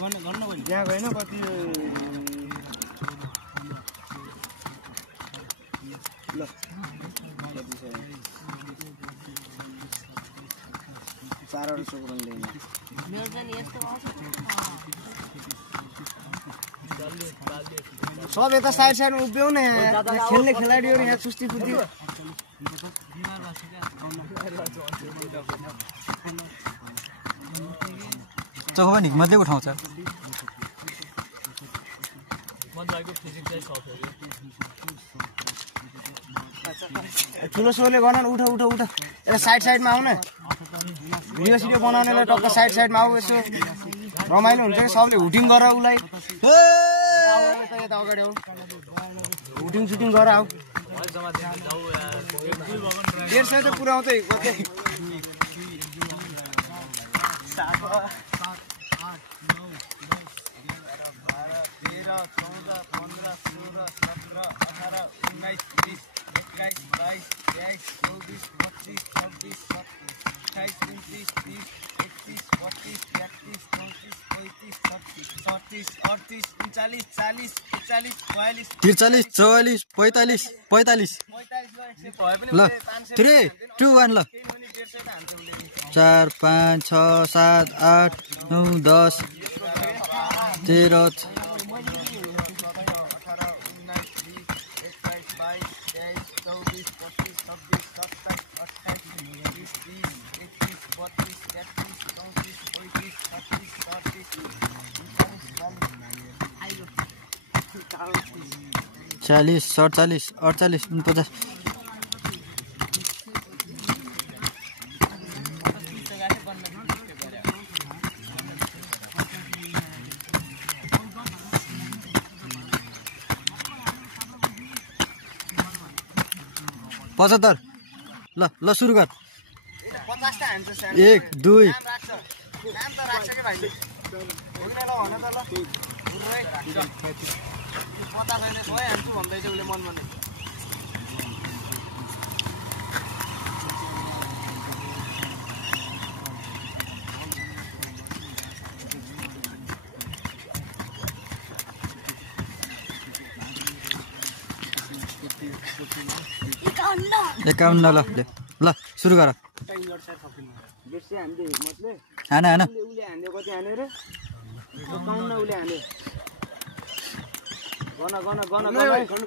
त्यहाँ गएन कति ल 4 चोकरन ल्याइन मेरो चाहिँ यस्तो आउँछ सब यता साइड साइडमा उभियौ न खेल्ने खेलाडीहरु यहाँ सुस्ती फुर्ती चौबा हिम्मतले उठाउँछ ठुलो सोले गर्न उठ उठ उठ यता साइड साइडमा आउ न भिडियो सिडियो बनाउनेलाई टक्क साइड साइडमा आऊ यसो रमाइलो हुन्छ कि सबले हुटिङ गर उलाई यता अगाडि आऊ हुटिङ सुटिङ गर आऊ 150 त पुराउँदै कतै 43 44 45 45 ल 3 2 1 ल 4 5 6 7 8 9 10 13 40 47 48 49 75 ल ल सुरु गर 50 टा हान्छ स्याम 1 2 नाम त राख्छ के भाइले होइन ल भन त ल पुरै पता छैन खोइ हान्छु भन्दै चाहिँ उले मन भन्दै एकाउन्न ल ल सुरु गर बेसी हान्दै मतले हान हान उले हान्यो कति हान्यो रे 51 उले हान्यो गन गन गन गन